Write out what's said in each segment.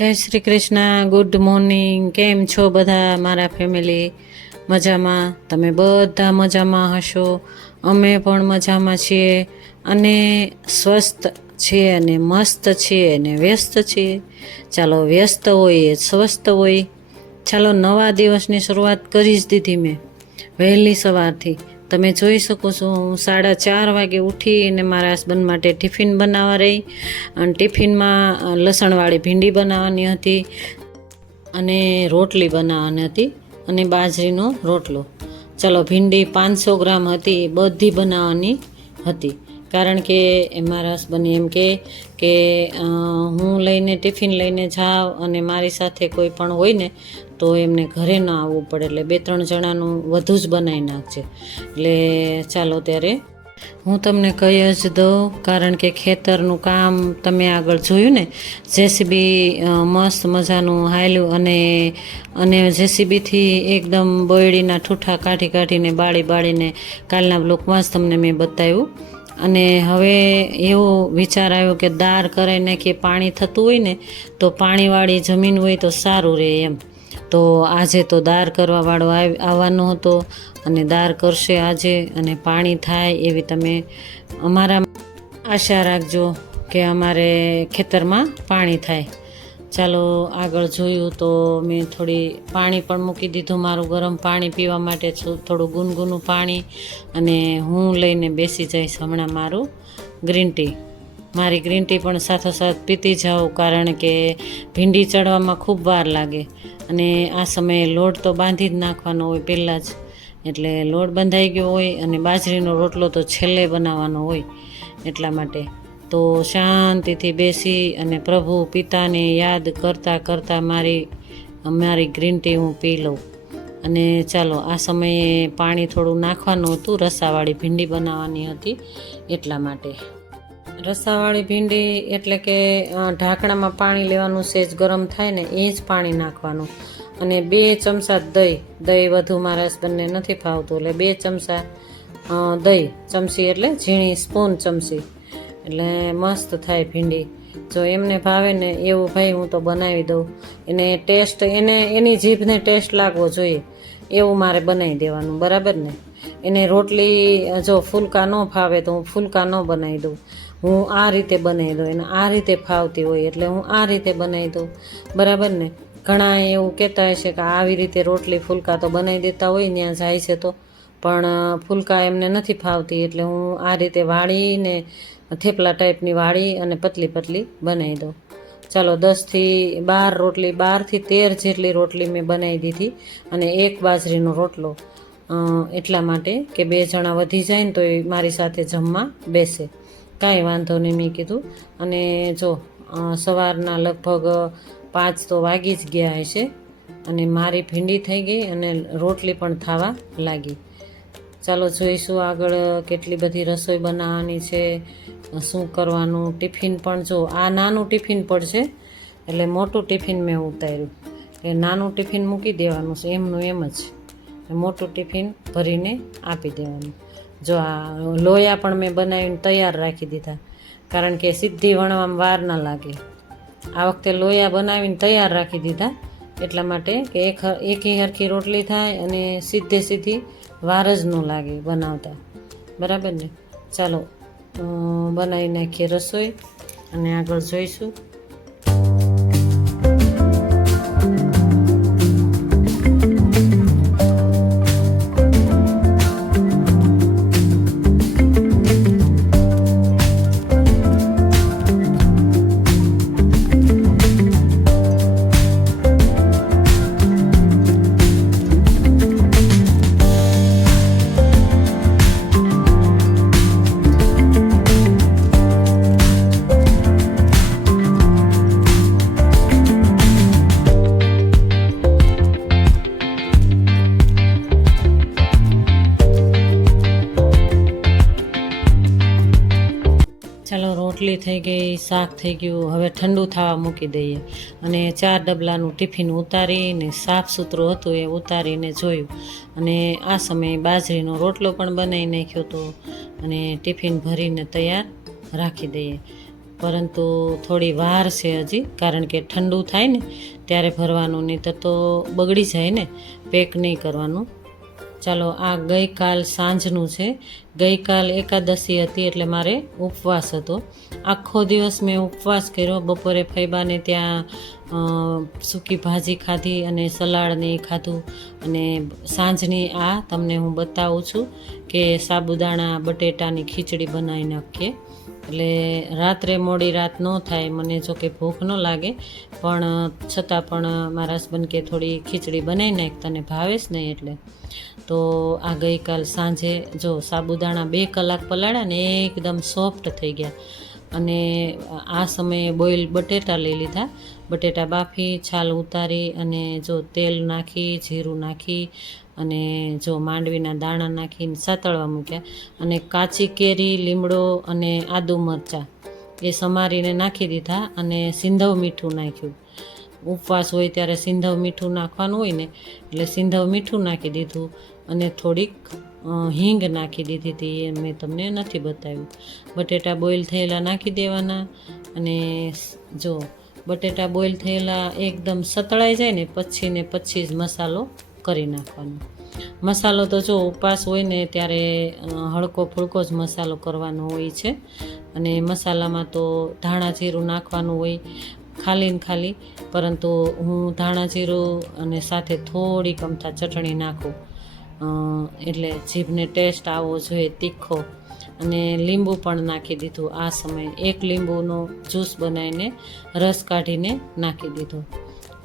જય Shri Krishna. Good morning. કેમ છો બધા મારા ફેમિલી? મજામાં? તમે બધા મજામાં હશો. અમે પણ મજામાં છીએ અને સ્વસ્થ છીએ અને મસ્ત છીએ અને વ્યસ્ત છીએ. ચાલો, વ્યસ્ત હોય એ સ્વસ્થ હોય. ચાલો, નવા દિવસની શરૂઆત કરી જ દીધી મેં વહેલી સવારથી. તમે જોઈ શકો છો, હું 4:30 વાગે ઉઠી અને મારા હસબન્ડ માટે ટિફિન બનાવવા રહી. અને ટિફિનમાં લસણવાળી ભીંડી બનાવવાની હતી અને રોટલી બનાવવાની હતી અને બાજરીનો રોટલો. ચલો, ભીંડી 500 ગ્રામ હતી, બધી બનાવવાની હતી. કારણ કે મારા હસબન્ડ એમ કે હું લઈને ટિફિન લઈને જાઉં અને મારી સાથે કોઈ પણ હોય ને તો એમને ઘરે ન આવવું પડે, એટલે 2-3 જણાનું વધુ જ બનાવી નાખજે. એટલે ચાલો, ત્યારે હું તમને કહી જ દઉં. કારણ કે ખેતરનું કામ તમે આગળ જોયું ને, જેસીબી મસ્ત મજાનું હાલ્યું અને જેસીબીથી એકદમ બોયડીના ઠૂઠા કાઢીને બાળીને કાલના બ્લોકમાં જ તમને મેં બતાવ્યું. અને હવે એવો વિચાર આવ્યો કે દાર કરાવી નાખીએ. પાણી થતું હોય ને તો પાણીવાળી જમીન હોય તો સારું રહે એમ. તો આજે તો દાર કરવાવાળો આવવાનો હતો અને દાર કરશે આજે, અને પાણી થાય એવી તમે અમારા આશા રાખજો કે અમારે ખેતરમાં પાણી થાય. ચાલો, આગળ જોયું તો મેં થોડી પાણી પણ મૂકી દીધું, મારું ગરમ પાણી પીવા માટે, થોડું ગુનગુનું પાણી. અને હું લઈને બેસી જઈશ હમણાં મારું ગ્રીન ટી. મારી ગ્રીન ટી પણ સાથોસાથ પીતી જાઉં, કારણ કે ભીંડી ચડવામાં ખૂબ વાર લાગે અને આ સમયે લોટ તો બાંધી જ નાખવાનો હોય પહેલાં જ. એટલે લોટ બંધાઈ ગયો હોય અને બાજરીનો રોટલો તો છેલ્લે બનાવવાનો હોય, એટલા માટે તો શાંતિથી બેસી અને પ્રભુ પિતાને યાદ કરતાં મારી ગ્રીન ટી હું પી લઉં. અને ચાલો, આ સમયે પાણી થોડું નાખવાનું હતું, રસાવાળી ભીંડી બનાવવાની હતી એટલા માટે. રસાવાળી ભીંડી એટલે કે ઢાંકણામાં પાણી લેવાનું, સેજ ગરમ થાય ને એ જ પાણી નાખવાનું. અને 2 ચમચા દહીં વધુ મારા હસબન્ડને નથી ફાવતું, એટલે 2 ચમચા દહીં, ચમચી એટલે ઝીણી સ્પૂન ચમચી, એટલે મસ્ત થાય ભીંડી. જો એમને ભાવે ને એવું ભાઈ હું તો બનાવી દઉં. એને ટેસ્ટ, એની જીભને ટેસ્ટ લાગવો જોઈએ એવું મારે બનાવી દેવાનું, બરાબર ને? એને રોટલી જો ફૂલકા ન ફાવે તો હું ફૂલકા ન બનાવી દઉં, હું આ રીતે બનાવી દઉં. એને આ રીતે ફાવતી હોય એટલે હું આ રીતે બનાવી દઉં, બરાબર ને? ઘણા એવું કહેતા હશે કે આવી રીતે રોટલી ફૂલકા તો બનાવી દેતા હોય ત્યાં જાય છે તો, પણ ફૂલકા એમને નથી ફાવતી, એટલે હું આ રીતે વાળીને થેપલા ટાઈપની વાળી અને પતલી બનાવી દઉં. ચાલો, 10થી 12 રોટલી, 12થી 13 જેટલી રોટલી મેં બનાવી દીધી અને 1 બાજરીનો રોટલો. એટલા માટે કે 2 જણા વધી જાય ને તો એ મારી સાથે જમવા બેસે. કાંઈ વાંધો નહીં, મેં કીધું. અને જો સવારના લગભગ 5 તો વાગી જ ગયા હશે અને મારી ભીંડી થઈ ગઈ અને રોટલી પણ થવા લાગી. ચાલો, જોઈશું આગળ કેટલી બધી રસોઈ બનાવવાની છે, શું કરવાનું. ટિફિન પણ જો આ નાનું ટિફિન પડશે, એટલે મોટું ટિફિન મેં ઉતાર્યું. એટલે નાનું ટિફિન મૂકી દેવાનું છે એમનું એમ જ, મોટું ટિફિન ભરીને આપી દેવાનું. જો આ લોયા પણ મેં બનાવીને તૈયાર રાખી દીધા, કારણ કે સીધી વણવામાં વાર ન લાગે. આ વખતે લોયા બનાવીને તૈયાર રાખી દીધા એટલા માટે કે એકી હરખી રોટલી થાય અને સીધી વાર જ ન લાગે બનાવતા, બરાબર ને? ચાલો, બનાવી નાખીએ રસોઈ અને આગળ જોઈશું. ચાલો, રોટલી થઈ ગઈ, શાક થઈ ગયું, હવે ઠંડુ થવા મૂકી દઈએ. અને 4 ડબલાનું ટિફિન ઉતારીને સાફ સુથરું હતું એ ઉતારીને જોયું. અને આ સમયે બાજરીનો રોટલો પણ બનાવી નાખ્યો હતો અને ટિફિન ભરીને તૈયાર રાખી દઈએ. પરંતુ થોડી વાર છે હજી, કારણ કે ઠંડુ થાય ને ત્યારે ભરવાનું, નહીં તો બગડી જાય ને, પેક નહીં કરવાનું. ચાલો, આ ગઈકાલ સાંજનું છે. ગઈકાલ એકાદશી હતી એટલે મારે ઉપવાસ હતો. આખો દિવસ મેં ઉપવાસ કર્યો. બપોરે ફૈબાને ત્યાં સૂકી ભાજી ખાધી અને સલાડ ને એ ખાધું. અને સાંજની આ તમને હું બતાવું છું કે સાબુદાણા બટેટાની ખીચડી બનાવી નાખીએ, એટલે રાત્રે મોડી રાત ન થાય. મને જો કે ભૂખ ન લાગે, પણ છતાં પણ મારા હસબન્ડ કે થોડી ખીચડી બનાવી નાખ, તને ભાવે જ નહીં એટલે. તો આ ગઈકાલ સાંજે જો સાબુદાણા 2 કલાક પલાળ્યા ને એકદમ સોફ્ટ થઈ ગયા. અને આ સમયે બોઇલ બટેટા લઈ લીધા. બટેટા બાફી છાલ ઉતારી અને જો તેલ નાખી, જીરું નાખી અને જો માંડવીના દાણા નાખીને સાતળવા મૂક્યા. અને કાચી કેરી, લીમડો અને આદુ મરચાં એ સમારીને નાખી દીધા અને સિંધવ મીઠું નાખ્યું. ઉપવાસ હોય ત્યારે સિંધવ મીઠું નાખવાનું હોય ને, એટલે સિંધવ મીઠું નાખી દીધું. અને થોડીક હિંગ નાખી દીધી હતી, એ મેં તમને નથી બતાવ્યું. બટેટા બોઇલ થયેલા નાખી દેવાના. અને જો બટેટા બોઇલ થયેલા એકદમ સતળાઈ જાય ને પછી જ મસાલો કરી નાખવાનો. મસાલો તો જો ઉપવાસ હોય ને ત્યારે હળકો ફૂલકો જ મસાલો કરવાનો હોય છે. અને મસાલામાં તો ધાણા જીરું નાખવાનું હોય ખાલી, પરંતુ હું ધાણા જીરું અને સાથે થોડીક અમથા ચટણી નાખું, એટલે જીભને ટેસ્ટ આવવો જોઈએ તીખો. અને લીંબુ પણ નાખી દીધું. આ સમયે 1 લીંબુનો જ્યુસ બનાવીને રસ કાઢીને નાખી દીધો.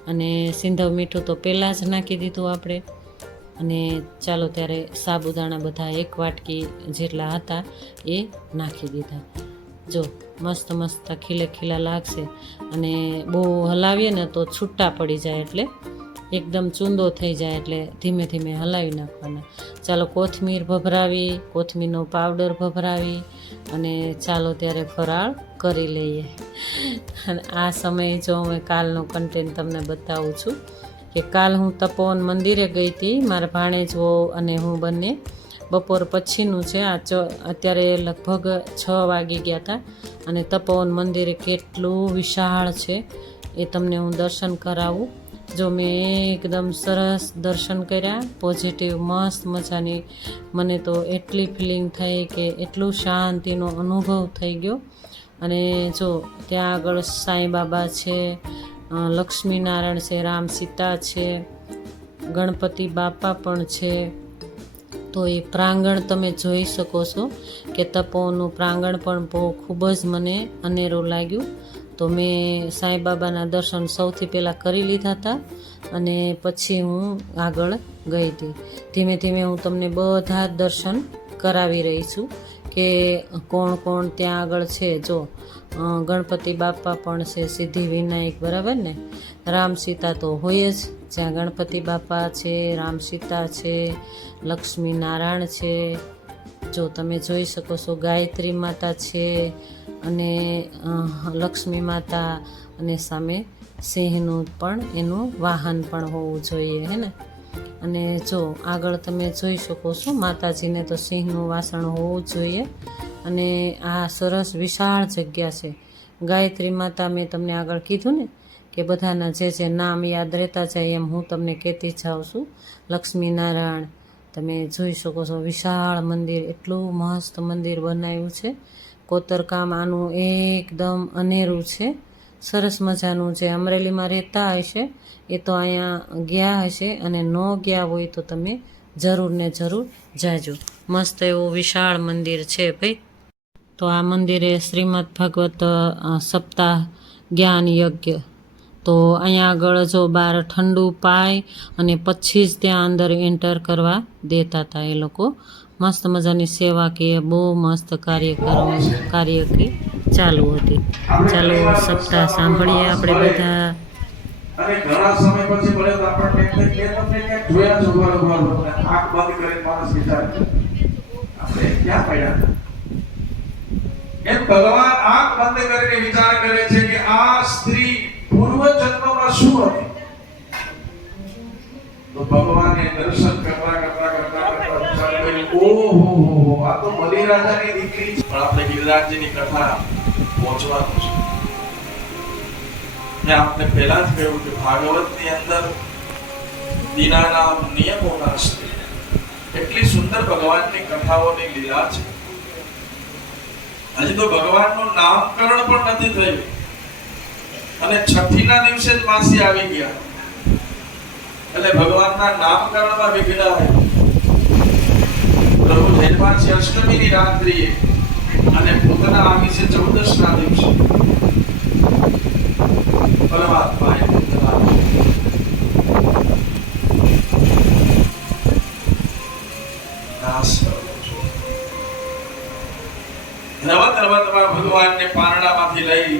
અને સિંધવ મીઠું તો પહેલાં જ નાખી દીધું આપણે. અને ચાલો ત્યારે સાબુદાણા બધા 1 વાટકી જેટલા હતા એ નાખી દીધા. જો મસ્ત ખીલા લાગશે. અને બહુ હલાવીએ ને તો છૂટા પડી જાય, એટલે એકદમ ચૂંદો થઈ જાય, એટલે ધીમે ધીમે હલાવી નાખવાના. ચાલો કોથમીર ભભરાવી, કોથમીરનો પાવડર ભભરાવી અને ચાલો ત્યારે ફરાળ કરી લઈએ. અને આ સમયે જો હું કાલનો કન્ટેન્ટ તમને બતાવું છું કે કાલ હું તપોવન મંદિરે ગઈ હતી. મારા ભાણેજો અને હું બંને બપોર પછીનું છે. અત્યારે લગભગ 6 વાગી ગયા હતા. અને તપોવન મંદિરે કેટલું વિશાળ છે એ તમને હું દર્શન કરાવું. જો મેં એકદમ સરસ દર્શન કર્યા, પોઝિટિવ મસ્ત મજાની. મને તો એટલી ફિલિંગ થઈ કે એટલું શાંતિનો અનુભવ થઈ ગયો. અને જો ત્યાં આગળ સાંઈ બાબા છે, લક્ષ્મીનારાયણ છે, રામ સીતા છે, ગણપતિ બાપા પણ છે. તો એ પ્રાંગણ તમે જોઈ શકો છો કે તપોવનનું પ્રાંગણ પણ બહુ ખૂબ જ મને અનેરું લાગ્યું. તો મેં સાંઈબાબાના દર્શન સૌથી પહેલાં કરી લીધા હતા અને પછી હું આગળ ગઈ હતી. ધીમે ધીમે હું તમને બધા દર્શન કરાવી રહી છું કે કોણ ત્યાં આગળ છે. જો ગણપતિ બાપા પણ છે, સિદ્ધિ વિનાયક, બરાબર ને. રામ સીતા તો હોય જ, જ્યાં ગણપતિ બાપા છે, રામ સીતા છે, લક્ષ્મી નારાયણ છે. જો તમે જોઈ શકો છો ગાયત્રી માતા છે અને લક્ષ્મી માતા, અને સામે સિંહનું પણ એનું વાહન પણ હોવું જોઈએ, હે ને. અને જો આગળ તમે જોઈ શકો છો માતાજીને તો સિંહનું વાસણ હોવું જોઈએ. અને આ સરસ વિશાળ જગ્યા છે. ગાયત્રી માતા મેં તમને આગળ કીધું ને કે બધાના જે નામ યાદ રહેતા જાય, એમ હું તમને કહેતી જાઉં છું. લક્ષ્મીનારાયણ તમે જોઈ શકો છો, વિશાળ મંદિર, એટલું મસ્ત મંદિર બનાવ્યું છે. કોતરકામ આનું એકદમ અનેરું છે, સરસ મજાનું. જે અમરેલીમાં રહેતા હશે એ તો અહીંયા ગયા હશે, અને ન ગયા હોય તો તમે જરૂર ને જરૂર જાજો. મસ્ત એવું વિશાળ મંદિર છે ભાઈ. તો આ મંદિરે શ્રીમદ ભાગવત સપ્તાહ જ્ઞાન યજ્ઞ. તો અહીંયા આગળ જો બહાર ઠંડુ પાય અને પછી જ ત્યાં અંદર એન્ટર કરવા દેતા હતા એ લોકો. મસ્ત મજાની સેવા કે બહુ મસ્ત કાર્યક્રમ ચાલુ હતી. ચાલો સપ્તાહ સાંભળીએ આપણે બધા. અને ઘણા સમય પછી મળે તો આપણને એમ થાય કે તમને ક્યાંક જોયા છો, બરોબર આંખ બંધ કરીને માણસ વિચારે આપણે ક્યાં પડ્યા. એમ ભગવાન આંખ બંધ કરીને વિચાર કરે છે કે આ સ્ત્રી પૂર્વ જન્મમાં શું હતી. તો ભગવાને દર્શન કરતા વિચાર કર્યો, ઓહો આ તો બલિરાજાની દીકરી છે. પણ આપણે ગિરિરાજજીની કથા પહોંચવાનું છે. મેં આપને પહેલા જ કહ્યું કે ભાગવતની અંદર દીનાનામ નિયમોના હસ્તે એટલી સુંદર ભગવાનની કથાઓની લીલા છે. હજી તો ભગવાનનું નામકરણ પણ નથી થયું અને છઠ્ઠીના દિવસે જ માસી આવી ગયા એટલે ભગવાનના નામકરણમાં વિઘ્ન આવ્યું. પ્રભુ જન્માષ્ટમી અષ્ટમીની રાત્રિએ અને પોતાના આવી છે 14 ના દિવસે પરમાત્માએ પોતાના નાશ કર્યો છે. રમત રમતમાં ભગવાનને પારણામાંથી લઈ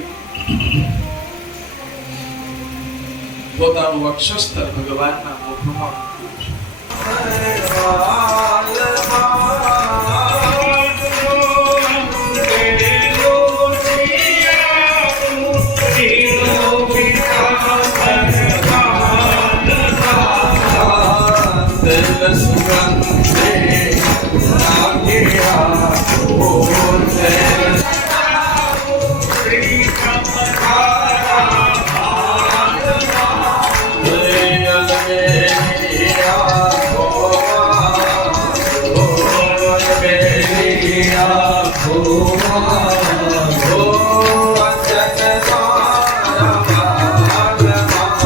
પોતાનું વક્ષસ્તર ભગવાનના મુખમાં મૂક્યું છે.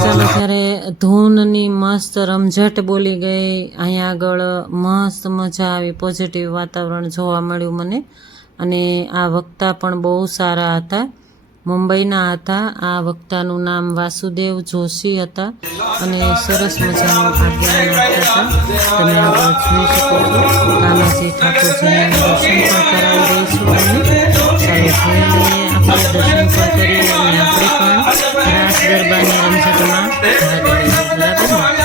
ચાલો ત્યારે ધૂનની મસ્ત રમઝટ બોલી ગઈ. અહીંયા આગળ મસ્ત મજા આવી, પોઝિટિવ વાતાવરણ જોવા મળ્યું મને. અને આ વક્તા પણ બહુ સારા હતા, મુંબઈના હતા. આ વક્તાનું નામ વાસુદેવ જોશી હતા અને સરસ મજાનું આજ્ઞાન આપતા હતા. તમે આગળ જોઈ શકો છો. કાનાજી ઠાકોરજીને દર્શન પણ કરાવી રહી છું તમને. ચાલો જોઈ લઈએ, આપણે દર્શન પણ કરી અને આપણે પણ રાસ ગરબાની રમઝટમાં ભાગ લઈએ. બરાબર ને?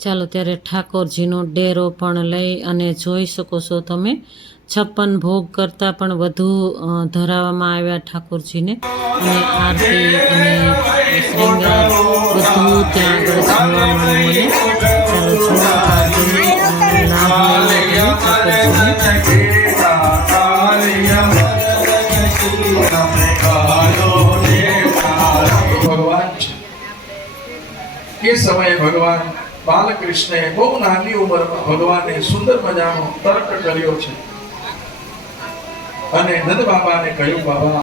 ચાલો ત્યારે ઠાકોરજીનો ડેરો પણ લઈ અને જોઈ શકો છો તમે. 56 ભોગ કરતાં પણ વધુ ધરાવવામાં આવ્યા ઠાકોરજીને. અને આરતી અને શ્રૃંગાર બધું ત્યાં આગળ જોવા મળ્યું મને. ચાલો જો આરતી લાભ લઈએ ભગવાન છે એ સમયે ભગવાન બાલકૃષ્ણે બહુ નાની ઉંમરમાં ભગવાને સુંદર મજાનો તર્ક કર્યો છે અને નંદ બાબાને કહ્યું, બાબા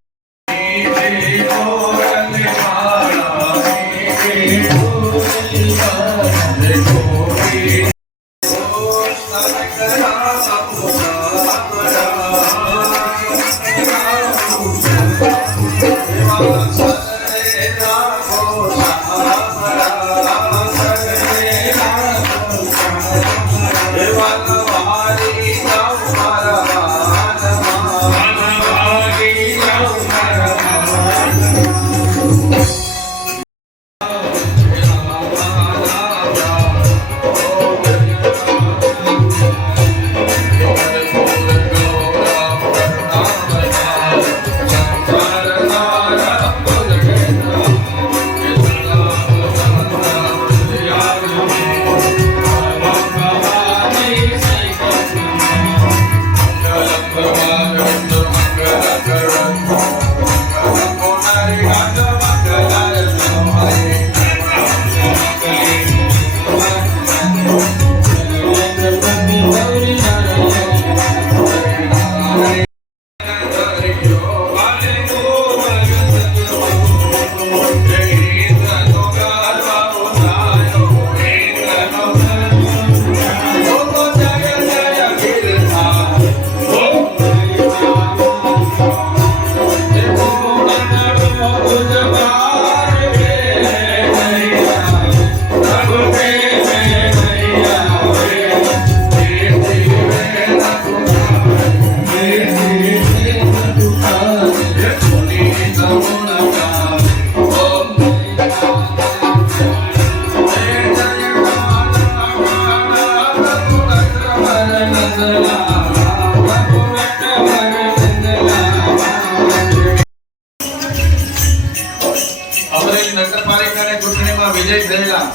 નગરપાલિકાની ચૂંટણીમાં વિજય થયેલા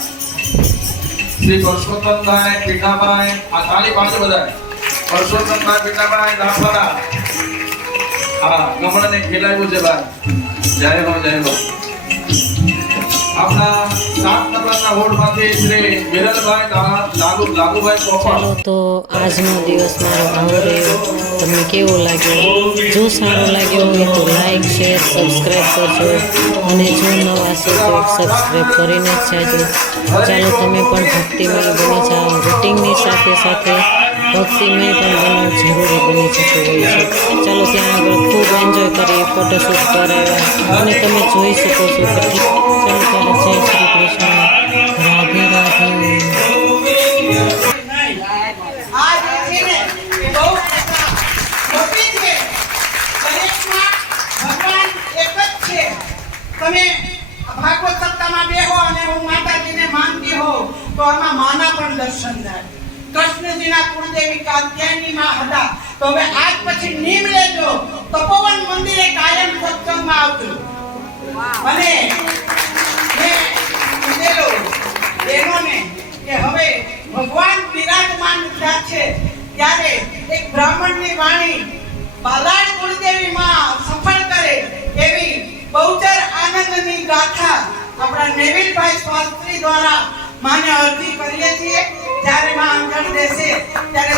શ્રી પરસોત્તમભાઈ પીઠાભાઈ, આ તાળી પાડજો બધાએ. પરસોત્તમભાઈ પીઠાભાઈ દાફરા હા ગમણને ખેલાવ્યું છે ભાઈ. જય હો જય હો. આપણા 7 નંબરના વોર્ડમાંથી શ્રી વિરલભાઈ લાલુભાઈ પોપટ. ચાલો તો આજનો દિવસ મારો આવો રહ્યો. તમને કેવો લાગ્યો? જો સારો લાગ્યો હોય તો લાઈક શેર સબસ્ક્રાઈબ કરજો અને જો નવા છો તો સબસ્ક્રાઈબ કરીને જ જાજો. ચાલો તમે પણ ભક્તિમય બની જાઓ. રૂટિંગની સાથે સાથે ભક્તિમય પણ બનવું જરૂરી બની જતું હોય છે. ચાલો ત્યાં આગળ ખૂબ એન્જોય કરીએ, ફોટોશૂટ કરાવ્યા અને તમે જોઈ શકો છો કેટલી. ચાલો ત્યારે જય શ્રી કૃષ્ણ, રાધે રાધે. તમે ભાગવત સપ્તાહમાં બેહો અને હું માતાજીને માનતી હોઉં તો આમાં માના પણ દર્શન થાય. કૃષ્ણજીના કુળદેવી કાત્યાયની માં હતા. તો હવે આજ પછી નીમ લેજો, તપોવન મંદિરે કાયમ સત્સંગમાં આવજો. અને મેં કીધેલો બહેનોને કે હવે ભગવાન બિરાજમાન થયા છે ત્યારે એક બ્રાહ્મણની વાણી બાલાડ કુળદેવી માં સફળ કરે એવી બહુચર આનંદની ગાથા આપણા નેવિલભાઈ શાસ્ત્રી દ્વારા માને અરજી કરીએ છીએ. જ્યારે માં અંજળ દેશે ત્યારે